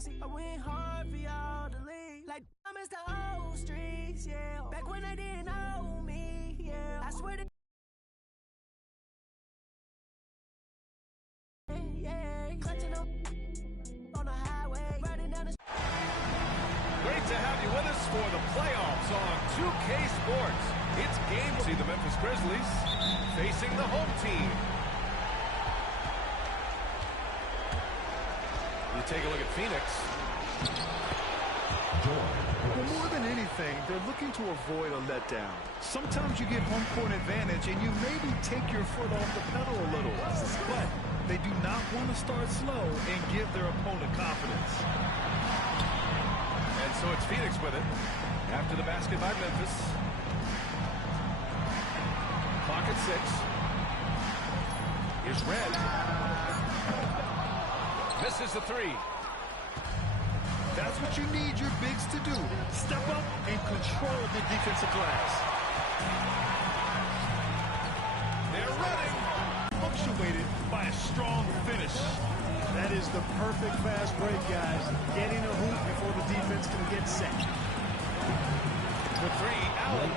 I went hard for y'all to leave. Like I'm the old streets, yeah. Back when they didn't know me, yeah. I swear to clutching on the highway, riding down the. Great to have you with us for the playoffs on 2K Sports. It's game to see the Memphis Grizzlies facing the home team. You take a look at Phoenix. Well, more than anything, they're looking to avoid a letdown. Sometimes you get home court advantage and you maybe take your foot off the pedal a little. But they do not want to start slow and give their opponent confidence. And so it's Phoenix with it. After the basket by Memphis. Clock at 6. Here's Red. Misses the 3. That's what you need your bigs to do. Step up and control the defensive glass. They're running. Punctuated by a strong finish. That is the perfect fast break, guys. Getting a hoop before the defense can get set. The 3, Allen.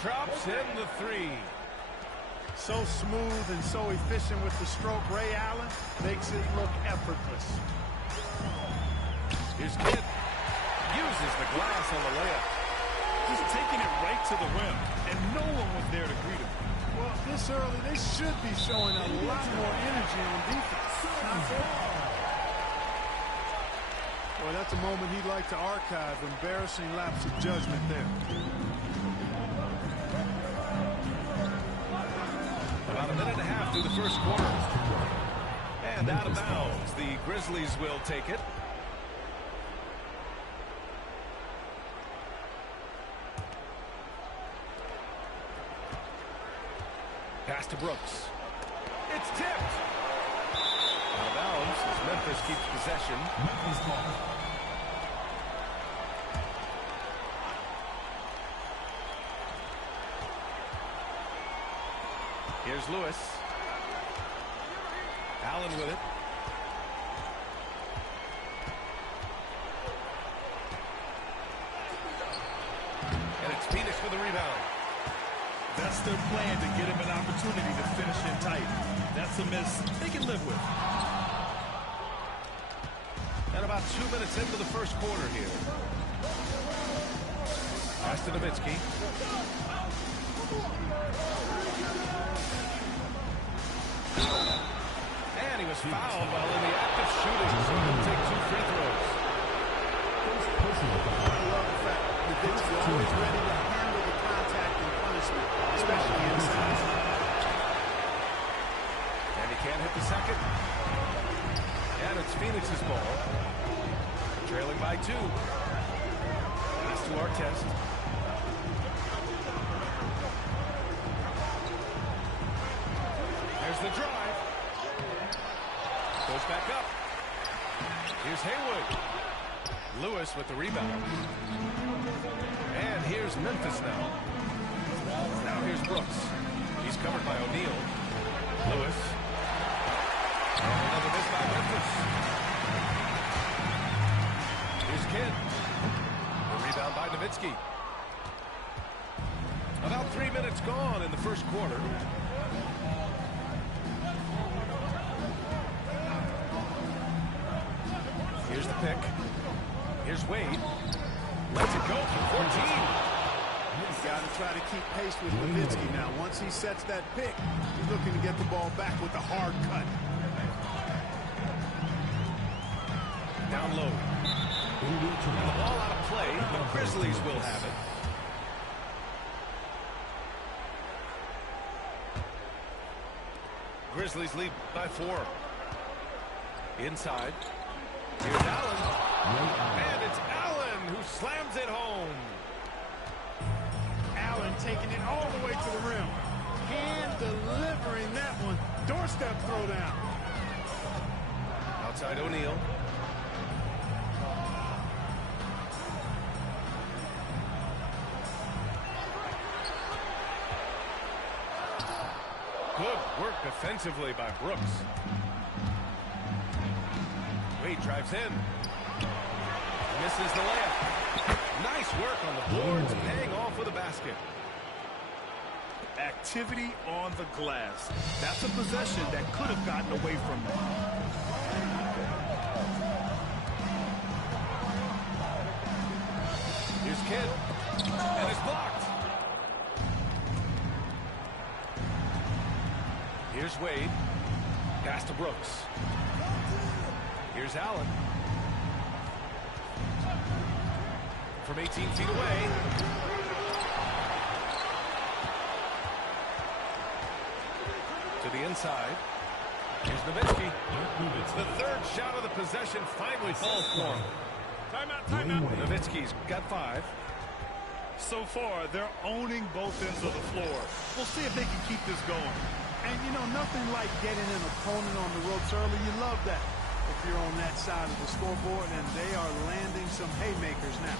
Drops in the 3. So smooth and so efficient with the stroke. Ray Allen makes it look effortless. Here's Kidd. Uses the glass on the layup. He's taking it right to the rim, and no one was there to greet him. Well, this early, they should be showing a lot more energy on defense. Not there. Boy, that's a moment he'd like to archive. Embarrassing lapse of judgment there. About a minute and a half through the first quarter. And out of bounds, the Grizzlies will take it. Pass to Brooks. It's tipped. Out of bounds as Memphis keeps possession. Memphis ball. Here's Lewis. Allen with it. And it's Phoenix for the rebound. That's their plan, to get him an opportunity to finish in tight. That's a miss they can live with. And about 2 minutes into the first quarter here. Pass to Nowitzki. And he was fouled while in the act of shooting, so he'll take 2 free throws. I love the fact that Nowitzki always ready to handle the contact and punishment, especially inside. And he can't hit the second. And it's Phoenix's ball. Trailing by 2. Pass to Artest. There's the drive. Goes back up. Here's Haywood. Lewis with the rebound. And here's Memphis now. Now here's Brooks. He's covered by O'Neal. Lewis. And another miss by Memphis. Here's Kidd. The rebound by Nowitzki. About 3 minutes gone in the first quarter. Here's the pick. Here's Wade. Lets it go for 14. He's got to try to keep pace with Nowitzki now. Once he sets that pick, he's looking to get the ball back with a hard cut. Down low. And the ball out of play. The Grizzlies will have it. Grizzlies lead by 4. Inside. Here's Allen. And it's Allen who slams it home. Allen taking it all the way to the rim. Hand delivering that one. Doorstep throwdown. Outside O'Neal. Good work defensively by Brooks. Wade drives in. Misses the layup. Nice work on the boards, paying off with a basket. Activity on the glass. That's a possession that could have gotten away from them. Here's Kidd. And it's blocked. Here's Wade. Pass to Brooks. Here's Allen. From 18 feet away. To the inside. Here's Nowitzki. The third shot of the possession finally falls for him. Timeout, timeout. Nowitzki's got 5. So far, they're owning both ends of the floor. We'll see if they can keep this going. And, you know, nothing like getting an opponent on the ropes early. You love that if you're on that side of the scoreboard, and they are landing some haymakers now.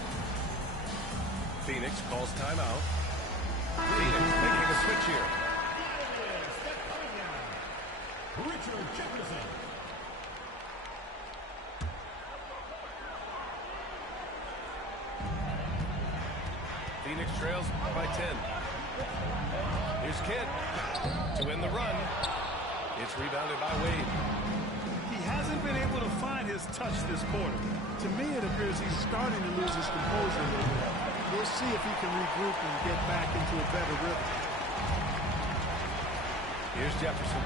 Phoenix calls timeout. Phoenix making a switch here. Richard Jefferson. Phoenix trails by 10. Here's Kidd to win the run. It's rebounded by Wade. He hasn't been able to find his touch this quarter. To me, it appears he's starting to lose his composure a little bit. We'll see if he can regroup and get back into a better rhythm. Here's Jefferson.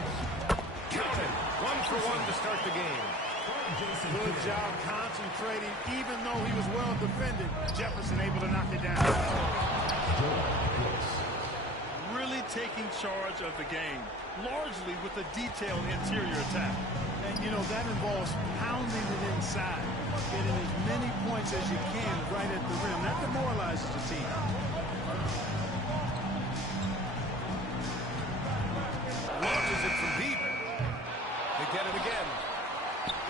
Counted. 1 for 1 to start the game. Good job concentrating. Even though he was well defended, Jefferson able to knock it down. Really taking charge of the game, largely with a detailed interior attack. And, you know, that involves pounding it inside, getting as many points as you can right at the rim. That demoralizes the team. Launches it from deep. They get it again.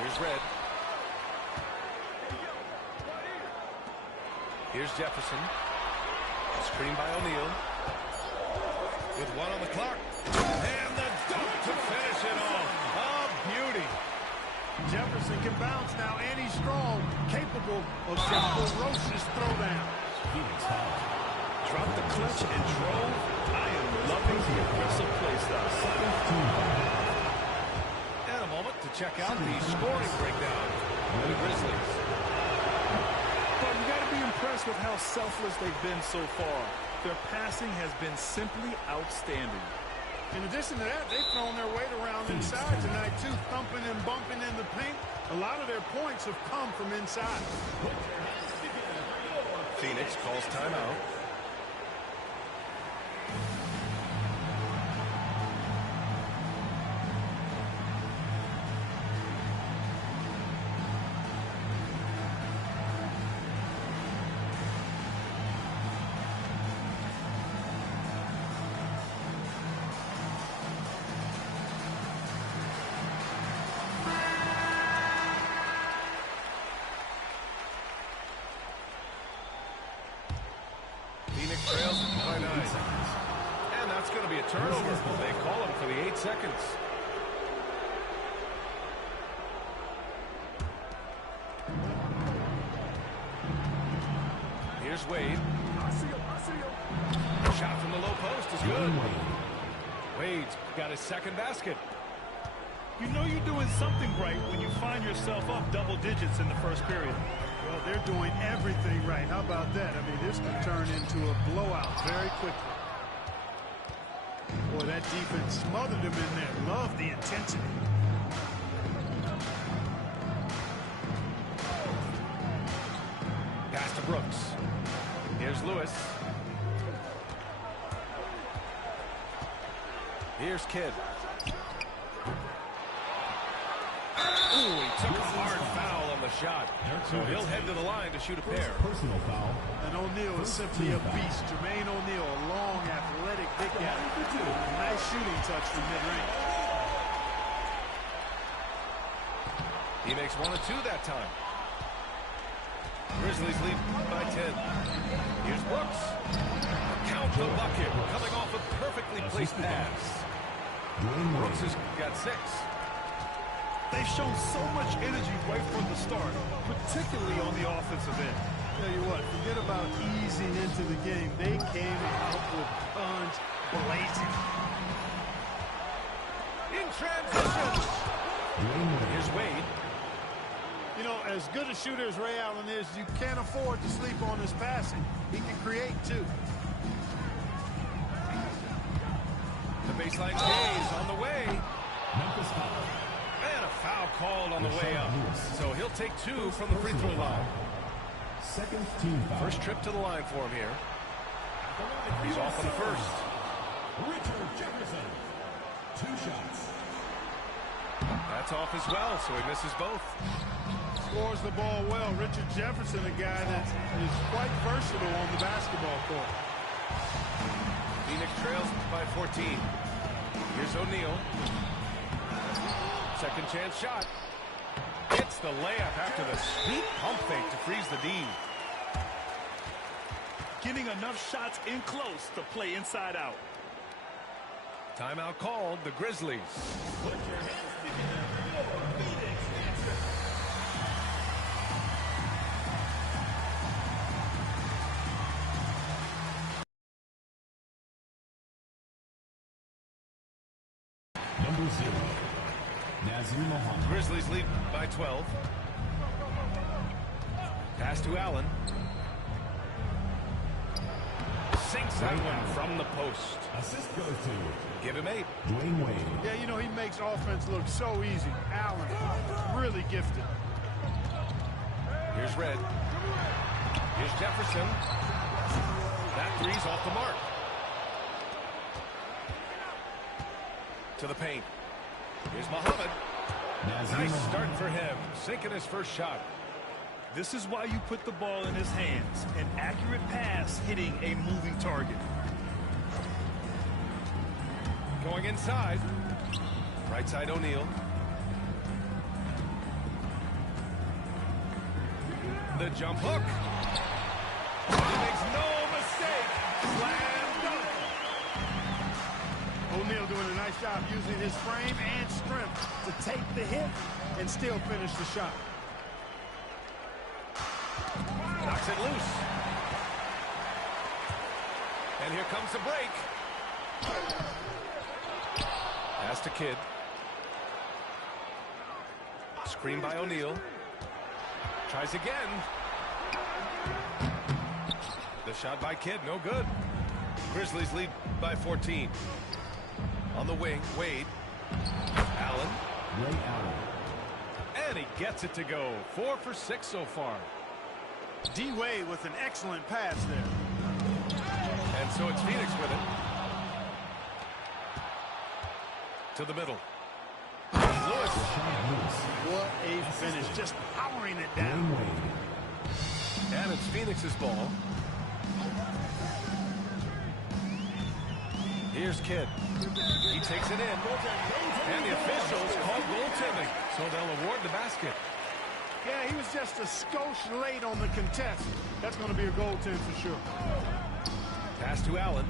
Here's Red. Here's Jefferson. Screen by O'Neal. With 1 on the clock. And the dunk to finish it off. Oh, beauty. Jefferson can bounce now, and he's strong, capable of some ferocious throwdown. Dropped the clutch and drove. I am loving the aggressive play style. And a moment to check out the scoring breakdown for the Grizzlies. But you got to be impressed with how selfless they've been so far. Their passing has been simply outstanding. In addition to that, they've thrown their weight around inside tonight, too, thumping and bumping in the paint. A lot of their points have come from inside. Phoenix calls timeout. Phoenix trails by 9. And that's going to be a turnover. They call him for the 8 seconds. Here's Wade. Shot from the low post is good. Wade's got his second basket. You know you're doing something right when you find yourself up double digits in the first period. Well, they're doing everything right. How about that? I mean, this can turn into a blowout very quickly. Boy, that defense smothered him in there. Love the intensity. Pass to Brooks. Here's Lewis. Here's Kidd. Ooh, he took a hard foul on the shot. So he'll head to the line to shoot a pair. Personal foul. And O'Neal is simply a beast. Jermaine O'Neal, a long, athletic, big guy. Nice shooting touch from mid-range. He makes 1 of 2 that time. Grizzlies lead by 10. Here's Brooks. Count the bucket. Coming off a perfectly placed pass. Brooks has got 6. They've shown so much energy right from the start, particularly on the offensive end. Tell you what, forget about easing into the game. They came out with guns blazing. In transition. Here's Wade. You know, as good a shooter as Ray Allen is, you can't afford to sleep on his passing. He can create, too. The baseline gaze on the way. Memphis foul. And a foul called on the way up. So he'll take 2 from the free throw line. Second team foul. First trip to the line for him here. He's off on the first. Richard Jefferson. 2 shots. That's off as well, so he misses both. Scores the ball well. Richard Jefferson, a guy that is quite versatile on the basketball court. Phoenix trails by 14. Here's O'Neal. Second chance shot. Hits the layup after the sweet pump fake to freeze the D. Getting enough shots in close to play inside out. Timeout called, the Grizzlies. Put your hands together for Phoenix Dancers. Number 0, Nazir Mohammed. Grizzlies lead by 12. Pass to Allen. Sinks that one from the post. Assist goes to Give him 8. Dwayne Wade. Yeah, you know, he makes offense look so easy. Allen, really gifted. Here's Red. Here's Jefferson. That three's off the mark. To the paint. Here's Muhammad. Nice start for him. Sinking his first shot. This is why you put the ball in his hands. An accurate pass hitting a moving target. Going inside. Right side O'Neal. The jump hook. He makes no mistake. Slam dunk. O'Neal doing a nice job using his frame and strength to take the hit and still finish the shot. Knocks it loose. And here comes the break. Pass to Kidd. Screen by O'Neal. Tries again. The shot by Kidd, no good. Grizzlies lead by 14. On the wing, Wade. Allen. Ray Allen. And he gets it to go. 4 for 6 so far. D-Wade with an excellent pass there. And so it's Phoenix with it. To the middle. Lewis. What a finish. Just powering it down. Dwayne Wade. And it's Phoenix's ball. Here's Kidd. He takes it in. And the officials call goaltending. So they'll award the basket. Yeah, he was just a skosh late on the contest. That's going to be a goaltend for sure. Pass to Allen.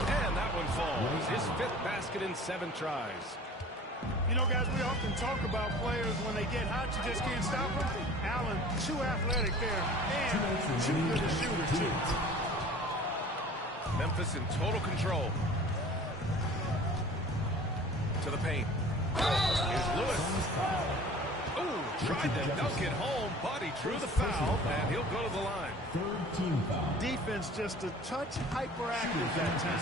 And that one falls. His 5th basket in 7 tries. You know, guys, we often talk about players when they get hot, you just can't stop them. Allen, too athletic there. And too good a shooter, too. Memphis in total control. To the paint. Here's Lewis. Ooh, tried to dunk it home, but he drew the foul, and he'll go to the line. Third team foul. Defense just a touch hyperactive that time.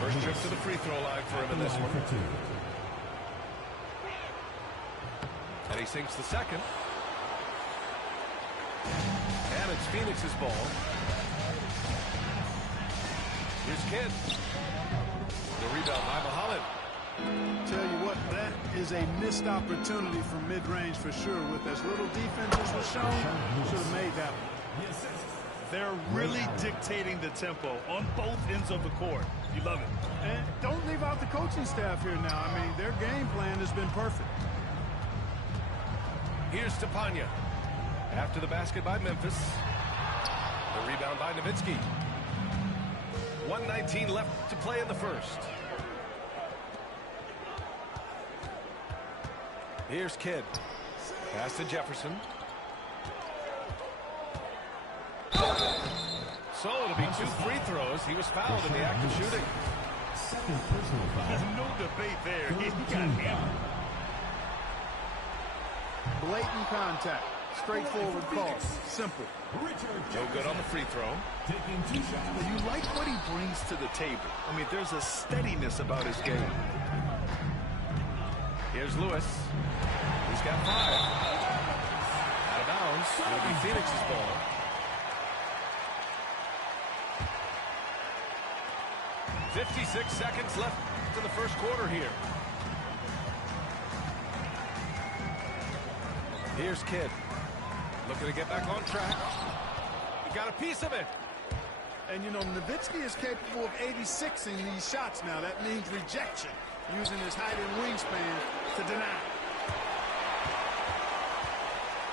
First trip to the free throw line for him in this one. And he sinks the second. And it's Phoenix's ball. Here's Kidd. The rebound by Muhammad. Tell you what, that is a missed opportunity from mid-range for sure. With as little defense as was shown, should have made that one. They're really dictating the tempo on both ends of the court. You love it. And don't leave out the coaching staff here now. I mean, their game plan has been perfect. Here's Stepanya. After the basket by Memphis. The rebound by Nowitzki. 1:19 left to play in the first. Here's Kidd. Pass to Jefferson. So it'll be 2 free throws. He was fouled in the act of shooting. Second personal foul. There's no debate there. He got hammered. Blatant contact. Straightforward call. Simple. No good on the free throw. Taking 2 shots. You like what he brings to the table. I mean, there's a steadiness about his game. Here's Lewis. He's got 5. Out of bounds. It'll be Phoenix's ball. .56 seconds left in the first quarter here. Here's Kidd. Looking to get back on track. He got a piece of it. And, you know, Nowitzki is capable of 86ing these shots now. That means rejection, using his height and wingspan to deny.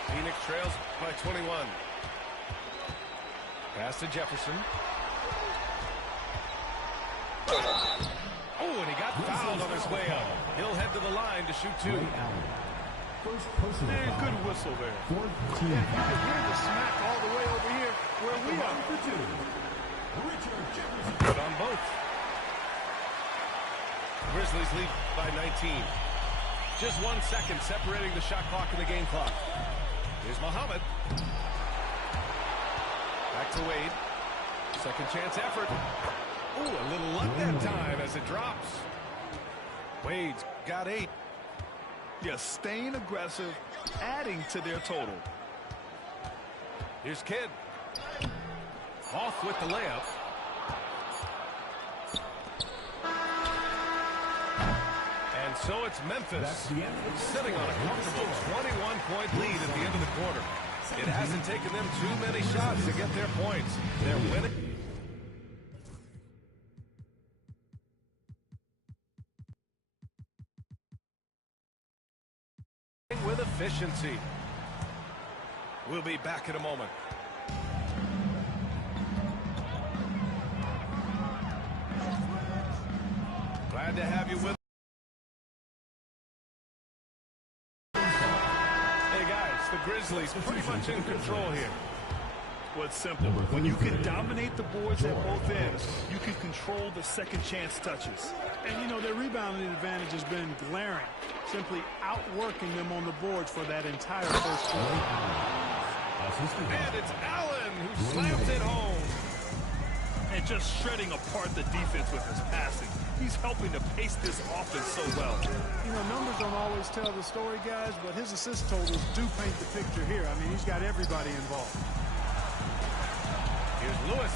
Phoenix trails by 21. Pass to Jefferson. Oh, and he got fouled on his way up. He'll head to the line to shoot 2. First personal foul. Good whistle there. 14. Yeah, you can hear the smack all the way over here where we are. For 2. Richard Jefferson. Good on both. Grizzlies lead by 19. Just 1 second separating the shot clock and the game clock. Here's Muhammad. Back to Wade. Second chance effort. Ooh, a little luck that time as it drops. Wade's got 8. Yeah, staying aggressive, adding to their total. Here's Kidd. Off with the layup. And so it's Memphis sitting on a comfortable 21-point lead at the end of the quarter. It hasn't taken them too many shots to get their points. They're winning. With efficiency. We'll be back in a moment. Glad to have you with us. Hey guys, the Grizzlies pretty much in control here. What's simple? When you can dominate the boards at both ends, you can control the second chance touches. And, you know, their rebounding advantage has been glaring, simply outworking them on the boards for that entire first quarter. And it's Allen who slams it home. And just shredding apart the defense with his passing. He's helping to pace this offense so well. You know, numbers don't always tell the story, guys, but his assist totals do paint the picture here. I mean, he's got everybody involved. Here's Lewis.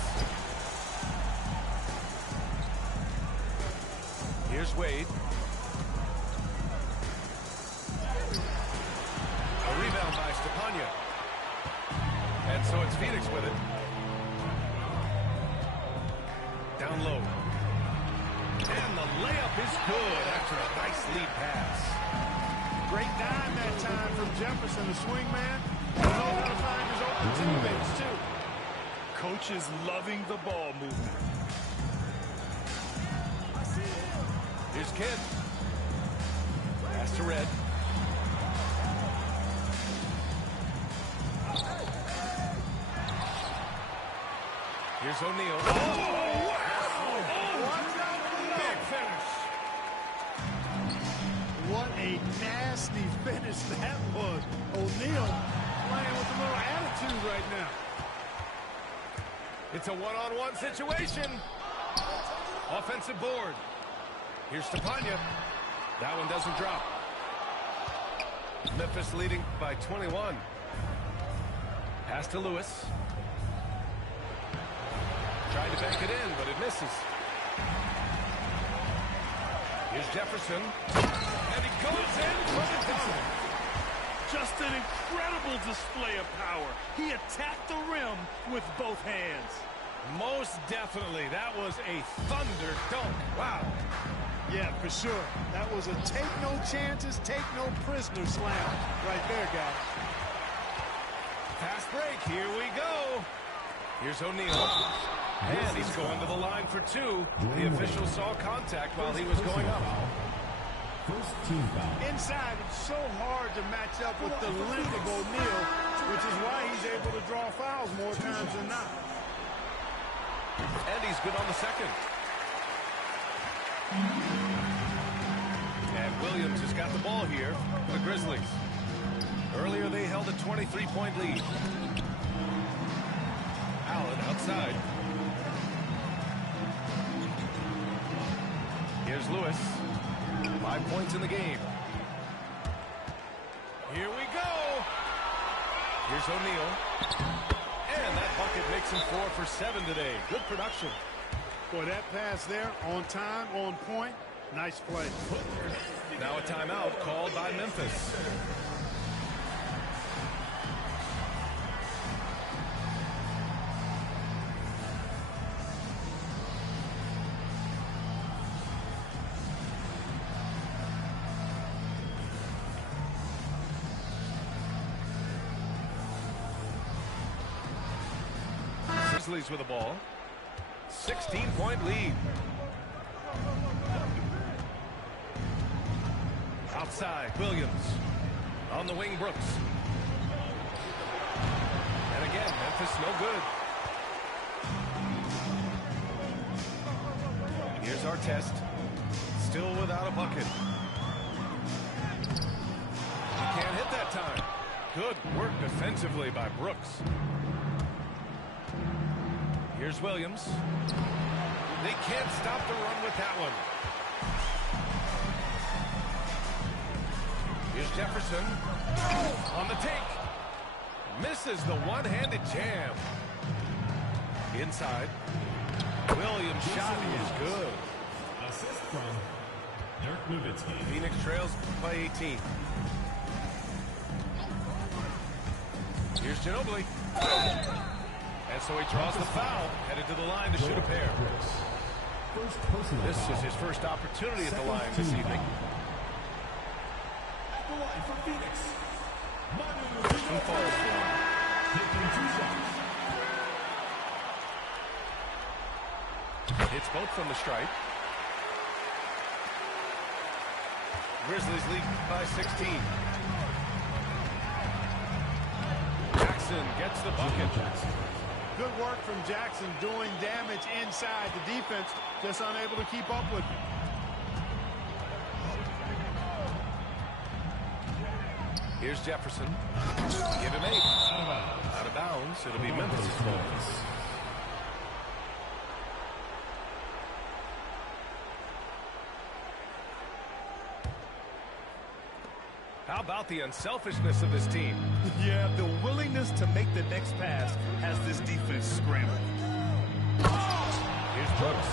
Here's Wade. A rebound by Stepanya. And so it's Phoenix with it. Down low. And the layup is good after a nice lead pass. Great dime that time from Jefferson, the swing man. He knows how to find his open teammates, too. Coach is loving the ball movement. Here's Kidd. Pass to Red. Here's O'Neal. Oh, wow! Big finish. What a nasty finish that was. O'Neal playing with a little attitude right now. It's a one-on-one situation. Offensive board. Here's Stepanya. That one doesn't drop. Memphis leading by 21. Pass to Lewis. Tried to bank it in, but it misses. Here's Jefferson. And he goes in for the dunk. Just an incredible display of power. He attacked the rim with both hands. Most definitely. That was a thunder dunk. Wow. Yeah, for sure. That was a take no chances, take no prisoner slam right there, guys. Fast break. Here we go. Here's O'Neal. And he's going to the line for 2. The official saw contact while he was going up. First team foul. Inside, it's so hard to match up with the length of O'Neal, which is why he's able to draw fouls more times than not. And he's good on the second. And Williams has got the ball here for the Grizzlies. Earlier they held a 23-point lead. Allen outside. Here's Lewis. 5 points in the game. Here we go. Here's O'Neal. And that bucket makes him 4 for 7 today. Good production. Boy, that pass there, on time, on point. Nice play. Now a timeout called by Memphis. Grizzlies with the ball. 16-point lead. Outside, Williams. On the wing, Brooks. And again, Memphis no good. Here's our test. Still without a bucket. He can't hit that time. Good work defensively by Brooks. Here's Williams. They can't stop the run with that one. Here's Jefferson. On the take. Misses the one-handed jam. Inside. Williams' shot is good. Assist from Dirk Nowitzki. Phoenix trails by 18. Here's Ginobili. And so he draws the foul, headed to the line to shoot a pair. First personal This foul. is his first opportunity at the line this evening. At the line for Phoenix. Who falls for him? Taking 2 shots. Hits both from the stripe. Grizzlies lead by 16. Jackson gets the bucket. Good work from Jackson doing damage inside the defense, just unable to keep up with it. Here's Jefferson. Give him 8. Out of bounds. It'll be Memphis' ball. How about the unselfishness of this team? Yeah, the willingness to make the next pass has this defense scrambling. Here's Brooks.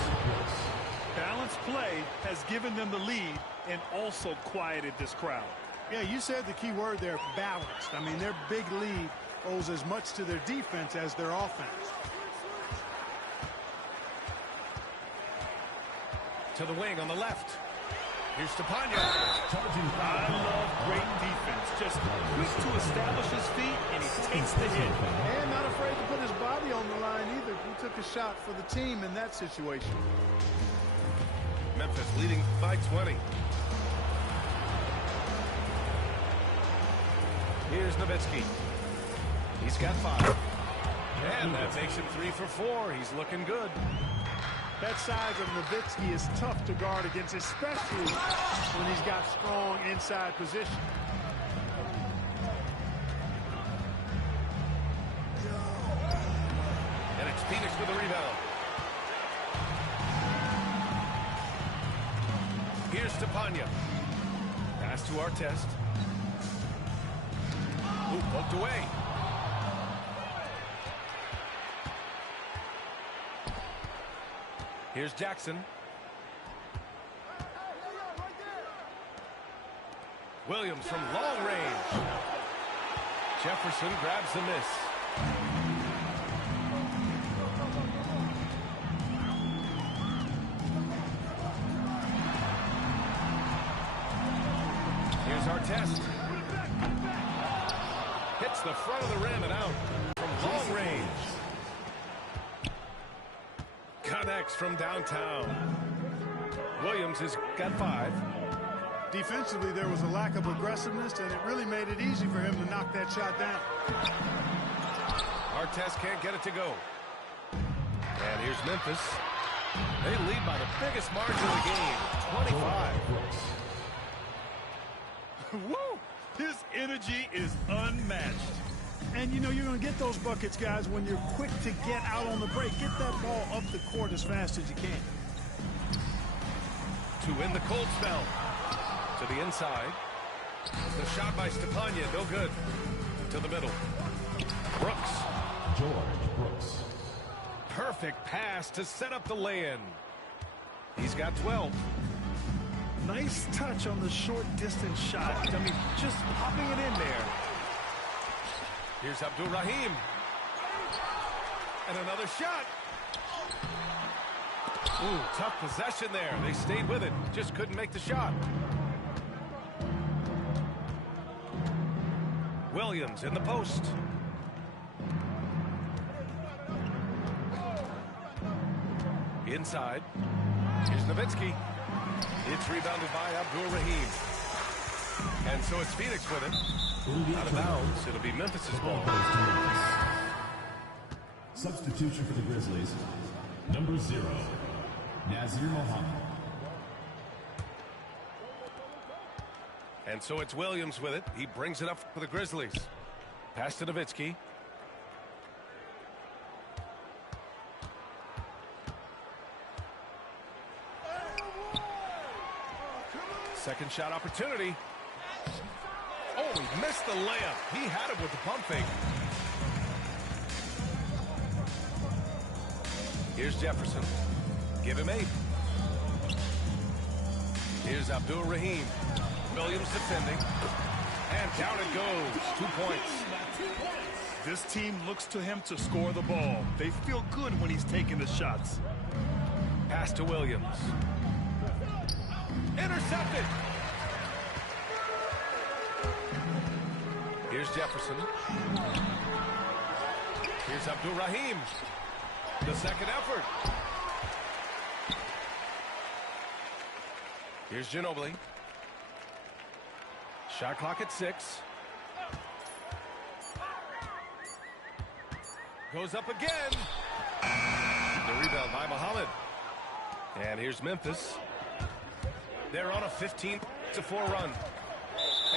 Balanced play has given them the lead and also quieted this crowd. Yeah, you said the key word there, balanced. I mean, their big lead owes as much to their defense as their offense. To the wing on the left. Here's Stepanya. I love great defense. Just quick to establish his feet, and he takes the hit. And not afraid to put his body on the line either. He took a shot for the team in that situation. Memphis leading by 20. Here's Nowitzki. He's got 5. And that makes him 3 for 4. He's looking good. That size of Nowitzki is tough to guard against, especially when he's got strong inside position. And it's Phoenix with the rebound. Here's Stepanya. Pass to our test. Ooh, poked away. Here's Jackson. Williams from long range. Jefferson grabs the miss. Here's our test. Hits the front of the rim and out from long range. Connects from downtown. Williams has got 5. Defensively, there was a lack of aggressiveness, and it really made it easy for him to knock that shot down. Artest can't get it to go. And here's Memphis. They lead by the biggest margin of the game, 25. Woo! His energy is unmatched. And, you know, you're going to get those buckets, guys, when you're quick to get out on the break. Get that ball up the court as fast as you can. To win the cold spell. To the inside. The shot by Stepanya, no good. To the middle. Brooks. George Brooks. Perfect pass to set up the lay-in. He's got 12. Nice touch on the short distance shot. I mean, just popping it in there. Here's Abdul Rahim. And another shot. Ooh, tough possession there. They stayed with it. Just couldn't make the shot. Williams in the post. Inside. Here's Nowitzki. It's rebounded by Abdul Rahim. And so it's Phoenix with it. Out of bounds. It'll be Memphis's ball. Substitution for the Grizzlies. Number 0, Nazir Mohammed. And so it's Williams with it. He brings it up for the Grizzlies. Pass to Nowitzki. Second shot opportunity. Oh, he missed the layup. He had it with the pump fake. Here's Jefferson. Give him 8. Here's Abdul Rahim. Williams defending. And down it goes. 2 points. This team looks to him to score the ball. They feel good when he's taking the shots. Pass to Williams. Intercepted. Here's Jefferson. Here's Abdul Rahim. The second effort. Here's Ginobili. Shot clock at 6. Goes up again. The rebound by Muhammad. And here's Memphis. They're on a 15-4 run.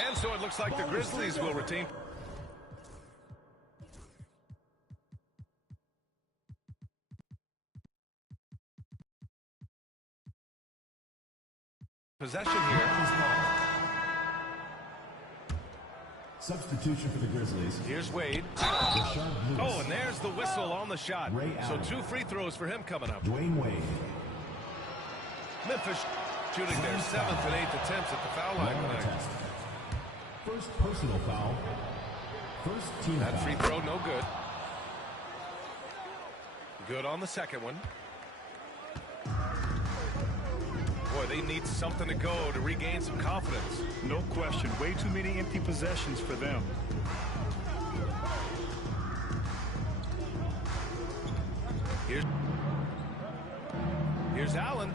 And so it looks like the Grizzlies will retain possession here. Substitution for the Grizzlies. Here's Wade. Oh, and there's the whistle on the shot. So 2 free throws for him coming up. Dwayne Wade. Memphis shooting their 7th and 8th attempts at the foul line tonight. First personal foul. First team That foul. free throw, no good. Good on the second one. Boy, they need something to go to regain some confidence. No question. Way too many empty possessions for them. Here's Allen.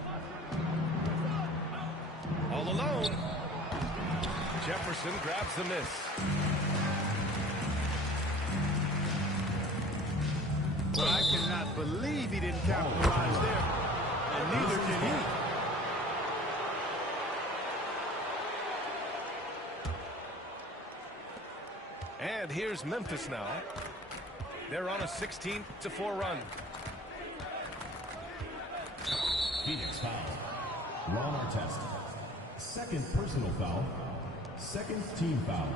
All alone. Jefferson grabs the miss. Well, I cannot believe he didn't capitalize there. And neither can he. And here's Memphis now. They're on a 16-4 run. Phoenix foul. Ron Artest. Second personal foul. Second team foul.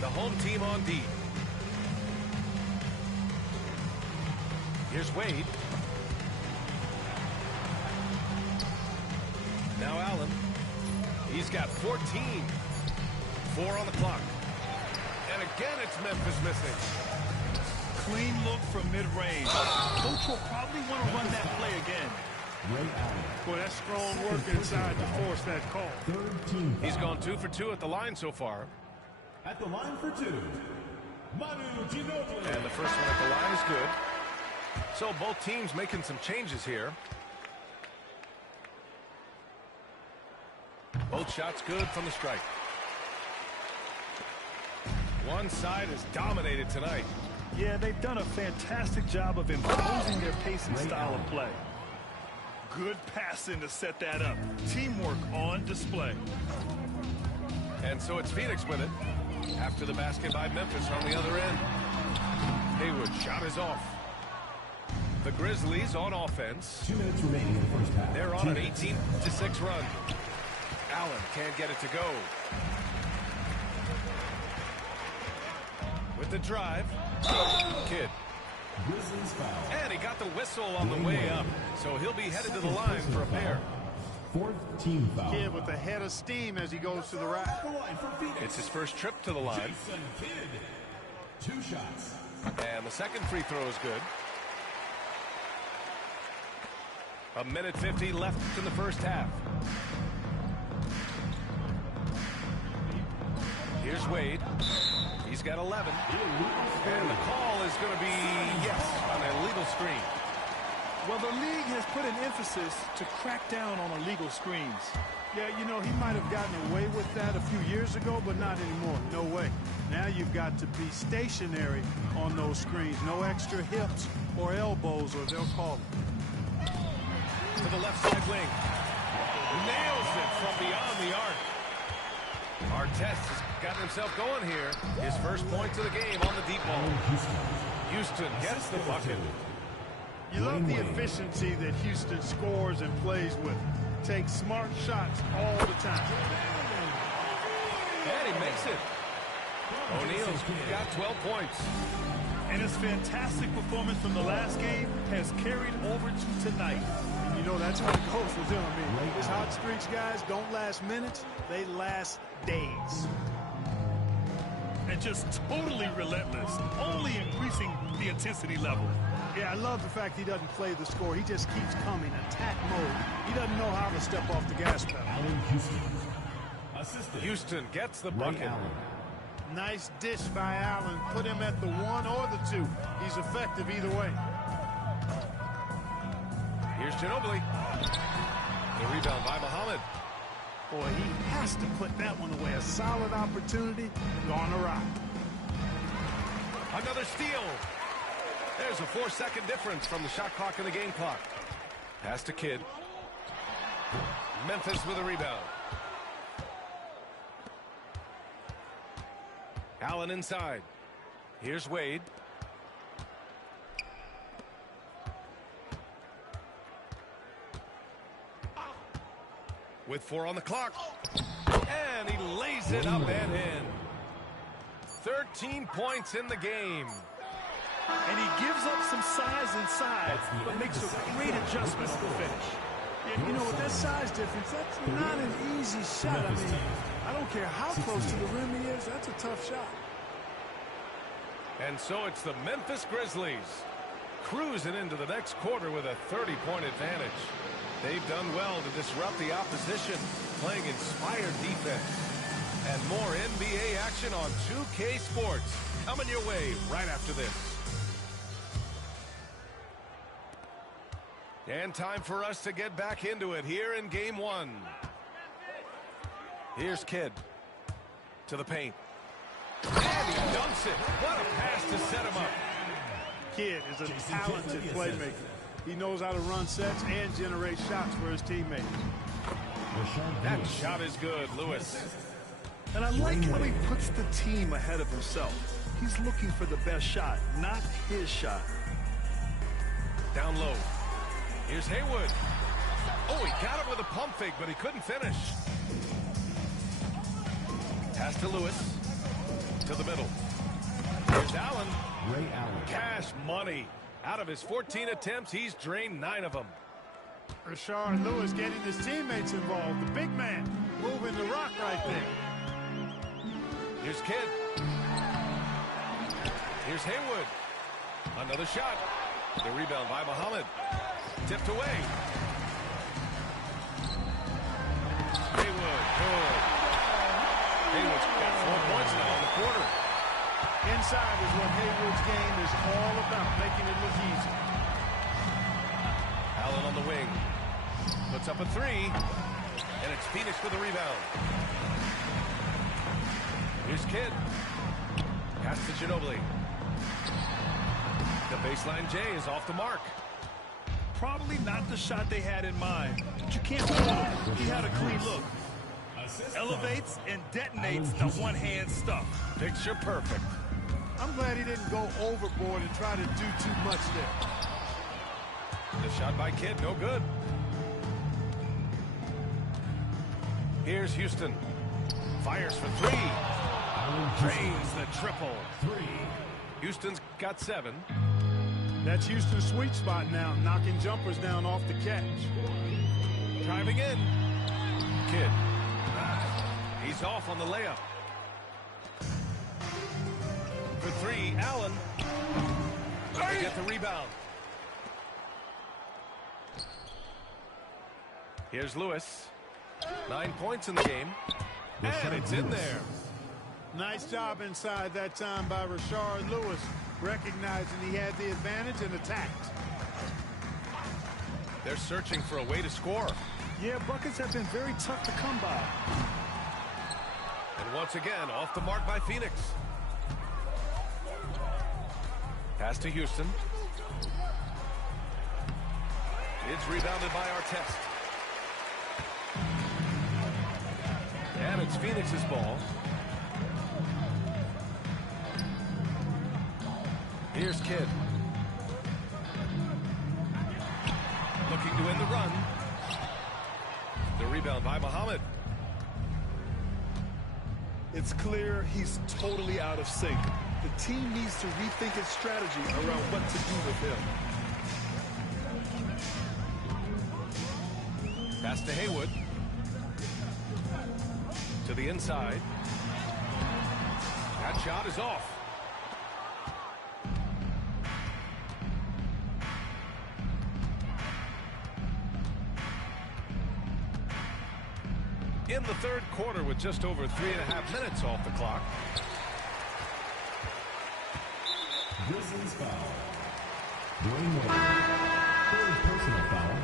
The home team on D. Here's Wade. Now Allen. He's got 14. 4 on the clock. And again, it's Memphis missing. Clean look from mid-range. Coach will probably want to run that play again. Ray Allen. Boy, that's strong work inside to force that call. Third team foul. He's gone 2 for 2 at the line so far. At the line for 2. Manu Ginobili. And the first one at the line is good. So both teams making some changes here. Both shots good from the strike. One side is dominated tonight. Yeah, they've done a fantastic job of imposing their pace and style of play. Good passing to set that up. Teamwork on display. And so it's Phoenix with it. After the basket by Memphis on the other end. Haywood shot is off. The Grizzlies on offense. 2 minutes remaining in the first half. They're on an 18-6 run. Allen can't get it to go. With the drive. Kidd. Grizzlies foul. And he got the whistle on the way up. So he'll be headed to the line for a pair. 4th team foul. Kidd with a head of steam as he goes to the rack. It's his first trip to the line. Jason Kidd. 2 shots. And the second free throw is good. 1:50 left in the first half. Here's Wade. He's got 11. And the call is going to be, yes, on an illegal screen. Well, the league has put an emphasis to crack down on illegal screens. Yeah, you know, he might have gotten away with that a few years ago, but not anymore. No way. Now you've got to be stationary on those screens. No extra hips or elbows, or they'll call it. To the left side wing. Nails it from beyond the arc. Artest has gotten himself going here. His first points of the game on the deep ball. Houston gets the bucket. You love the efficiency that Houston scores and plays with. Takes smart shots all the time. And he makes it. O'Neal's got 12 points. And his fantastic performance from the last game has carried over to tonight. And you know, that's how it goes with him. I mean, his hot streaks, guys, don't last minutes. They last days. And just totally relentless, only increasing the intensity level. Yeah, I love the fact he doesn't play the score. He just keeps coming, attack mode. He doesn't know how to step off the gas pedal. Allen Houston. Assistant. Houston gets the bucket. Allen. Nice dish by Allen. Put him at the 1 or the 2. He's effective either way. Here's Ginobili. The rebound by Muhammad. Boy, he has to put that one away. A solid opportunity gone awry. Another steal. There's a 4-second difference from the shot clock and the game clock. Pass to Kidd. Memphis with a rebound. Allen inside. Here's Wade. With 4 on the clock. And he lays it up and in. 13 points in the game. And he gives up some size inside, but makes a great adjustment on the finish. Yeah, you know, with that size difference, that's not an easy shot. I mean, I don't care how close to the rim he is, that's a tough shot. And so it's the Memphis Grizzlies cruising into the next quarter with a 30-point advantage. They've done well to disrupt the opposition, playing inspired defense. And more NBA action on 2K Sports coming your way right after this. And time for us to get back into it here in Game 1. Here's Kidd to the paint. And he dunks it. What a pass to set him up. Kidd is a talented playmaker. He knows how to run sets and generate shots for his teammates. That shot is good, Lewis. And I like how he puts the team ahead of himself. He's looking for the best shot, not his shot. Down low. Here's Haywood. Oh, he got it with a pump fake, but he couldn't finish. Pass to Lewis. To the middle. Here's Allen. Ray Allen. Cash money. Out of his 14 attempts, he's drained 9 of them. Rashard Lewis getting his teammates involved. The big man moving the rock right there. Here's Kidd. Here's Haywood. Another shot. The rebound by Muhammad. Tipped away. Haywood. Good. Haywood's got 4 points now in the quarter. Inside is what Haywood's game is all about, making it look easy. Allen on the wing. Puts up a three. And it's Phoenix with the rebound. Here's Kidd. Pass to Ginobili. The baseline J is off the mark. Probably not the shot they had in mind, but you can't fault him. He had a clean look. Elevates and detonates the one-hand stuff. Picture perfect. I'm glad he didn't go overboard and try to do too much there. The shot by Kidd, no good. Here's Houston. Fires for three. Drains the triple. Houston's got 7. That's Houston's sweet spot now, knocking jumpers down off the catch. Driving in. Kidd. He's off on the layup. For 3, Allen. They get the rebound. Here's Lewis. 9 points in the game. And it's in there. Nice job inside that time by Rashard Lewis, recognizing he had the advantage and attacked. They're searching for a way to score. Yeah, buckets have been very tough to come by. And once again, off the mark by Phoenix. Pass to Houston. It's rebounded by Artest. And it's Phoenix's ball. Here's Kidd. Looking to win the run. The rebound by Muhammad. It's clear he's totally out of sync. The team needs to rethink its strategy around what to do with him. Pass to Haywood. To the inside. That shot is off. In the third quarter with just over 3.5 minutes off the clock. Grizzlies foul. Dwayne Wade. Third personal foul.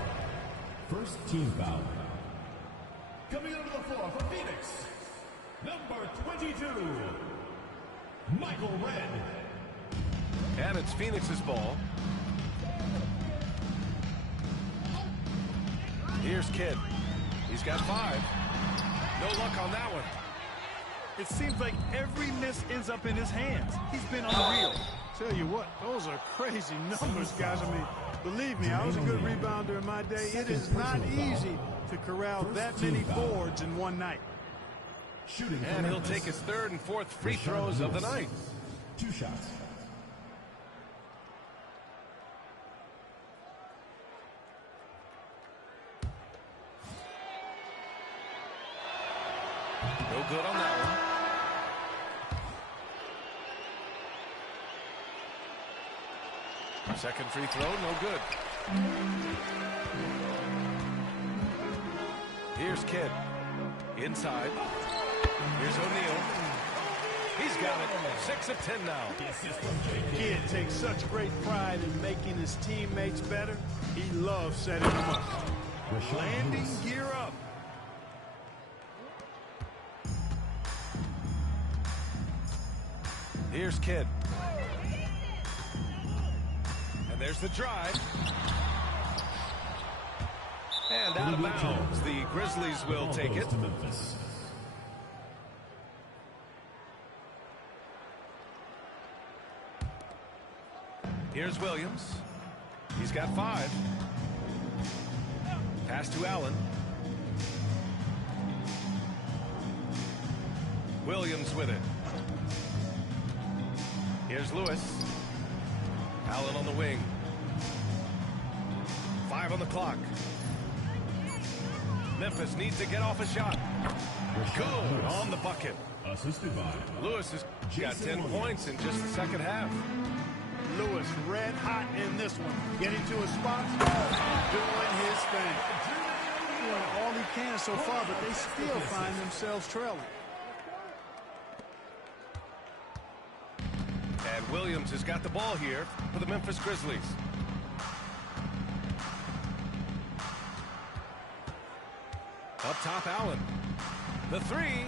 First team foul. Coming onto the floor for Phoenix, number 22, Michael Red. And it's Phoenix's ball. Here's Kidd. He's got 5. No luck on that one. It seems like every miss ends up in his hands. He's been unreal. Tell you what, those are crazy numbers, guys. I mean, believe me, I was a good rebounder in my day. It is not easy to corral that many boards in one night. Shooting. And he'll take his 3rd and 4th free throws of the night. 2 shots. No good on that one. Second free throw, no good. Here's Kidd. Inside. Here's O'Neal. He's got it. 6 of 10 now. Kidd takes such great pride in making his teammates better. He loves setting them up. Landing gear up. Here's Kidd. And there's the drive. And out of bounds. The Grizzlies will take it. To Memphis. Here's Williams. He's got 5. Pass to Allen. Williams with it. Here's Lewis. Allen on the wing. 5 on the clock. Memphis needs to get off a shot. Good on the bucket. Assisted by Lewis has got 10 points in just the second half. Lewis red hot in this one. Getting to his spots, doing his thing. Doing all he can so far, but they still find themselves trailing. And Williams has got the ball here for the Memphis Grizzlies. Up top, Allen. The three.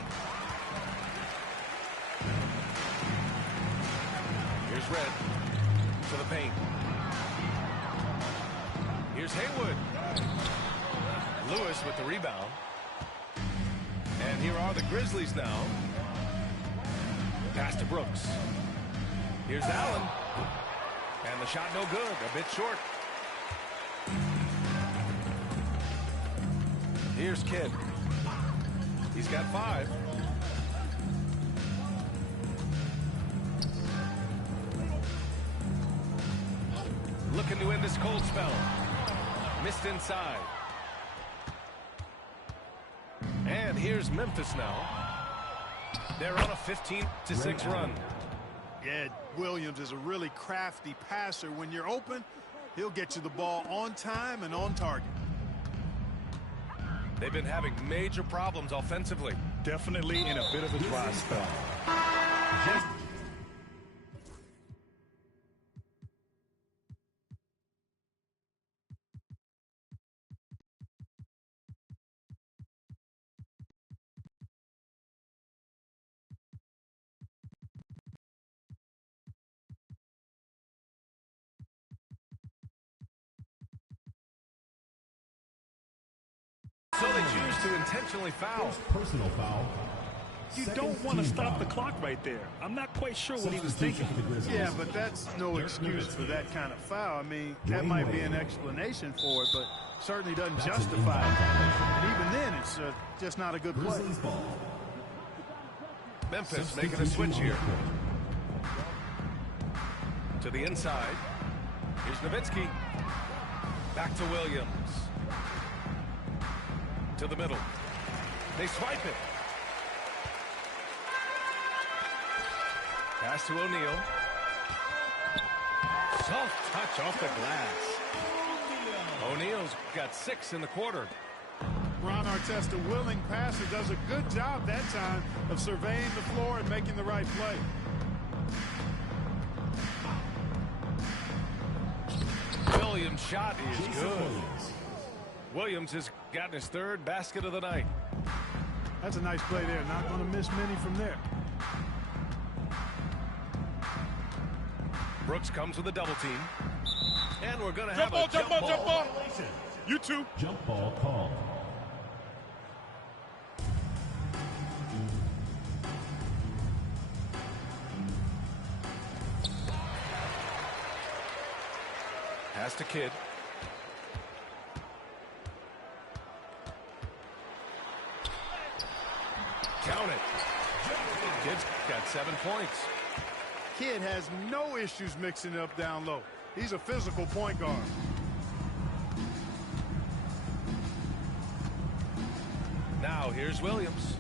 Here's Red to the paint. Here's Haywood. Lewis with the rebound. And here are the Grizzlies now. Pass to Brooks. Here's Allen. And the shot no good. A bit short. Here's Kidd. He's got 5. Looking to end this cold spell. Missed inside. And here's Memphis now. They're on a 15-6 run. Yeah, Williams is a really crafty passer. When you're open, he'll get you the ball on time and on target. They've been having major problems offensively. Definitely in a bit of a dry spell. So they choose to intentionally foul. Personal foul. You don't want to stop the clock right there. I'm not quite sure what he was thinking. Yeah, but that's no excuse for that kind of foul. I mean, that might be an explanation for it, but certainly doesn't justify it. And even then, it's just not a good play. Memphis making a switch here. To the inside. Here's Nowitzki. Back to Williams. To the middle. They swipe it. Pass to O'Neal. Soft touch off the glass. O'Neal's got 6 in the quarter. Ron Artest, a willing passer, does a good job that time of surveying the floor and making the right play. Williams' shot is good. Williams has gotten his 3rd basket of the night. That's a nice play there. Not going to miss many from there. Brooks comes with a double team. And we're going to have a jump ball. You too. Jump ball called. Pass to Kidd. Count it. Kidd's got 7 points. Kidd has no issues mixing it up down low. He's a physical point guard. Now here's Williams.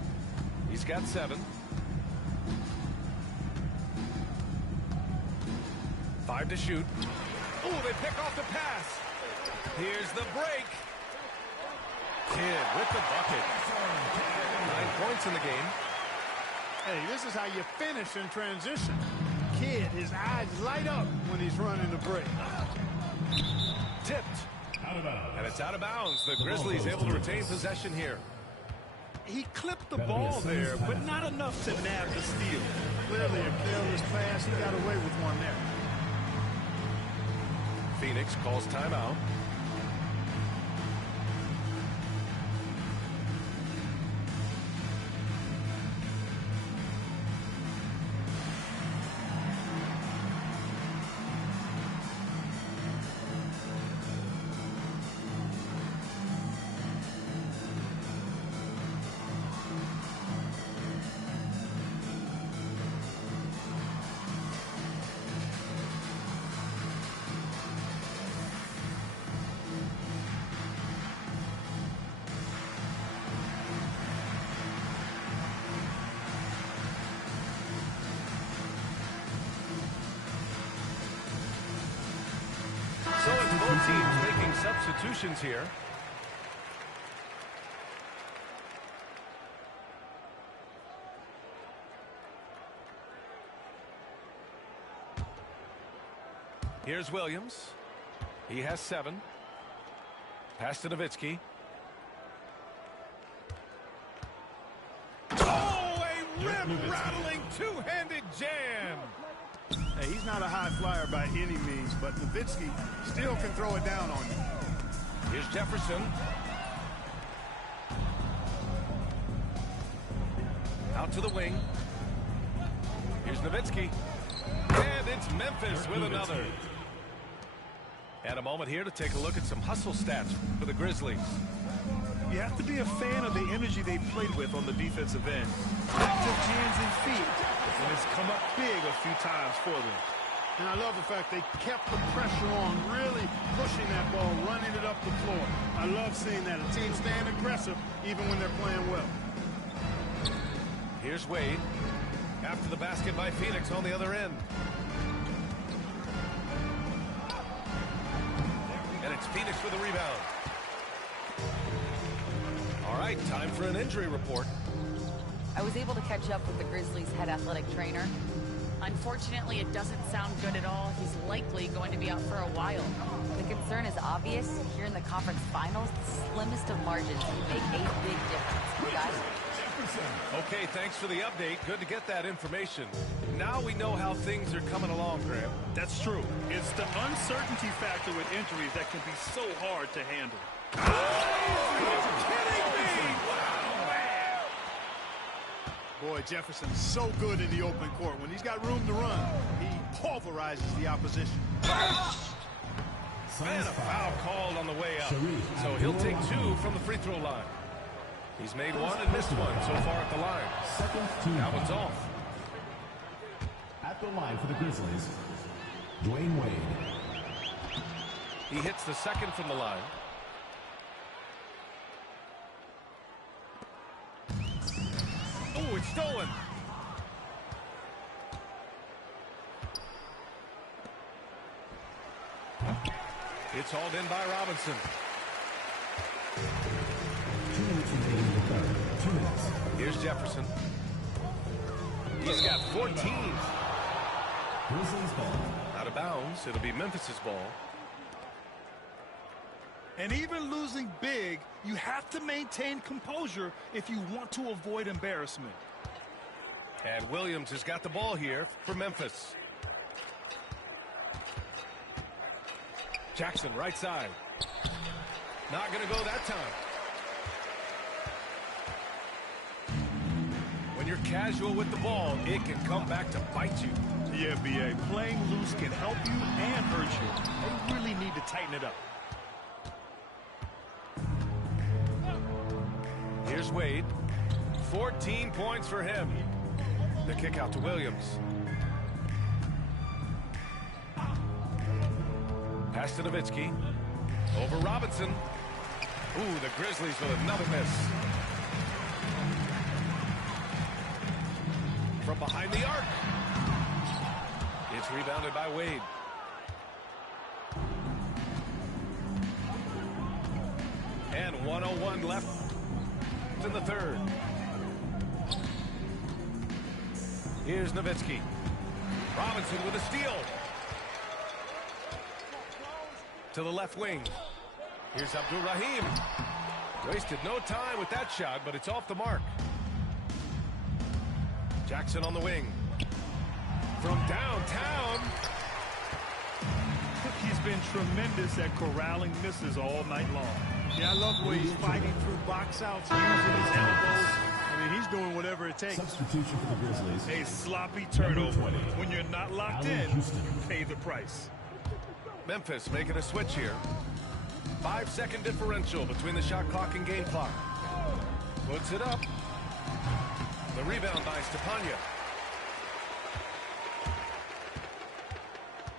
He's got 7. 5 to shoot. Oh, they pick off the pass. Here's the break. Kidd with the bucket. 9 points in the game. Hey, this is how you finish in transition. Kidd, his eyes light up when he's running the break. Tipped. And it's out of bounds. The Grizzlies able to retain possession here. He clipped the ball there, but not enough to nab the steal. Clearly a careless pass. He got away with one there. Phoenix calls timeout. So it's both teams making substitutions here. Here's Williams. He has 7. Pass to Nowitzki. Rip-rattling two-handed jam. Hey, he's not a high flyer by any means, but Nowitzki still can throw it down on you. Here's Jefferson. Out to the wing. Here's Nowitzki. And it's Memphis with another. And a moment here to take a look at some hustle stats for the Grizzlies. You have to be a fan of the energy they played with on the defensive end. Active hands and feet, and it's come up big a few times for them. And I love the fact they kept the pressure on, really pushing that ball, running it up the floor. I love seeing that. A team staying aggressive even when they're playing well. Here's Wade. After the basket by Phoenix on the other end. And it's Phoenix with a rebound. All right, time for an injury report. I was able to catch up with the Grizzlies' head athletic trainer. Unfortunately, it doesn't sound good at all. He's likely going to be out for a while. The concern is obvious. Here in the conference finals, the slimmest of margins can make a big difference. Got it? Okay, thanks for the update. Good to get that information. Now we know how things are coming along, Graham. That's true. It's the uncertainty factor with injuries that can be so hard to handle. Boy, Jefferson's so good in the open court. When he's got room to run, he pulverizes the opposition. And a foul called on the way out. So he'll take two from the free throw line. He's made one and missed one so far at the line. That one's off. At the line for the Grizzlies, Dwayne Wade. He hits the second from the line. Oh, it's stolen. It's hauled in by Robinson. 2 minutes remaining in the third. 2 minutes. Here's Jefferson. He's got 14. Grizzlies ball. Out of bounds. It'll be Memphis's ball. And even losing big, you have to maintain composure if you want to avoid embarrassment. And Williams has got the ball here for Memphis. Jackson, right side. Not going to go that time. When you're casual with the ball, it can come back to bite you. Yeah, B.A. Playing loose can help you and hurt you. They really need to tighten it up. Here's Wade. 14 points for him. The kick out to Williams. Pass to Nowitzki. Over Robinson. Ooh, the Grizzlies with another miss. From behind the arc. It's rebounded by Wade. And 1:01 left in the third. Here's Nowitzki. Robinson with a steal. To the left wing. Here's Abdul-Rahim. Wasted no time with that shot, but it's off the mark. Jackson on the wing. From downtown. He's been tremendous at corralling misses all night long. Yeah, I love the way he's fighting through box outs, using his elbows. I mean, he's doing whatever it takes. Substitution for the Grizzlies. A sloppy turnover. 20. When you're not locked Allen in, Houston. you pay the price. Memphis making a switch here. 5-second differential between the shot clock and game clock. Puts it up. The rebound by Stepanya.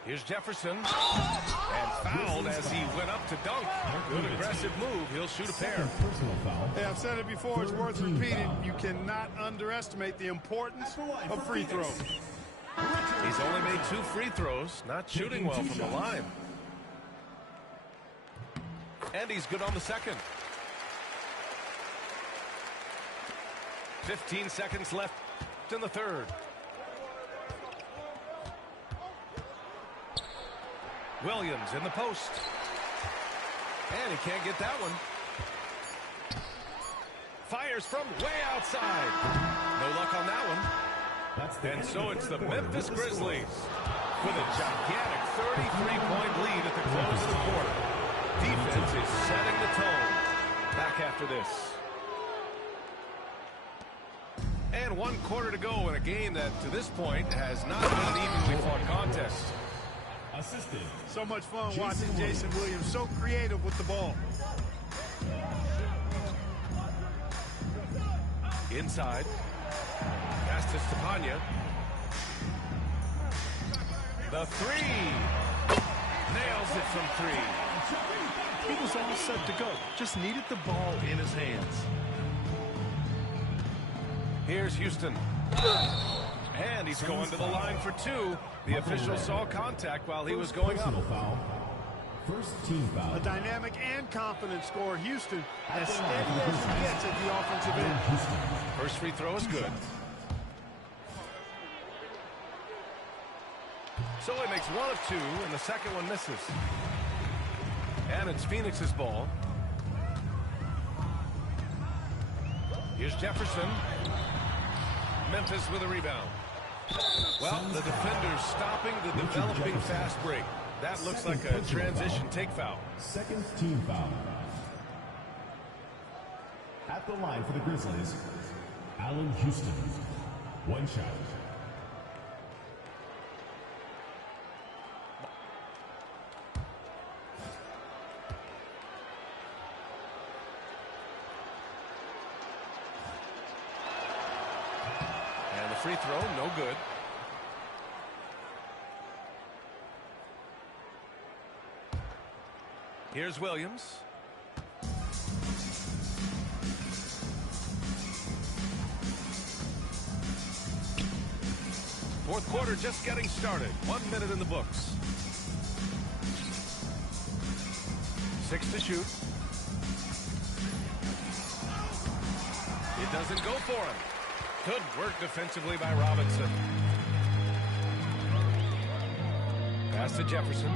Here's Jefferson. And fouled as he went up to dunk. Good aggressive move. He'll shoot a pair. Personal foul. Hey, I've said it before, it's worth repeating. You cannot underestimate the importance of free throws. He's only made 2 free throws. Not shooting well from the line. And he's good on the second. 15 seconds left in the third. Williams in the post. And he can't get that one. Fires fires from way outside. No luck on that one. And so it's the Memphis Grizzlies with a gigantic 33-point lead at the close of the quarter. Defense is setting the tone. Back after this. And 1 quarter to go in a game that, to this point, has not been an evenly fought contest. Assistant. So much fun watching Jason Williams. So creative with the ball. Inside. Pass to Stepanya. The three. Nails it from 3. He was all set to go. Just needed the ball in his hands. Here's Houston. And he's going to the line for 2. The official saw contact while he was going up. Foul. First team foul. A dynamic and confident scorer. Houston as steady as he gets at the offensive end. First free throw is good. So he makes 1 of 2, and the second one misses. And it's Phoenix's ball. Here's Jefferson. Memphis with a rebound. Well, the defender's stopping the developing fast break. That looks like a transition take foul. Second team foul. At the line for the Grizzlies, Allen Houston. 1 shot. And the free throw, no good. Here's Williams. Fourth quarter just getting started. 1 minute in the books. 6 to shoot. It doesn't go for him. Good work defensively by Robinson. Pass to Jefferson.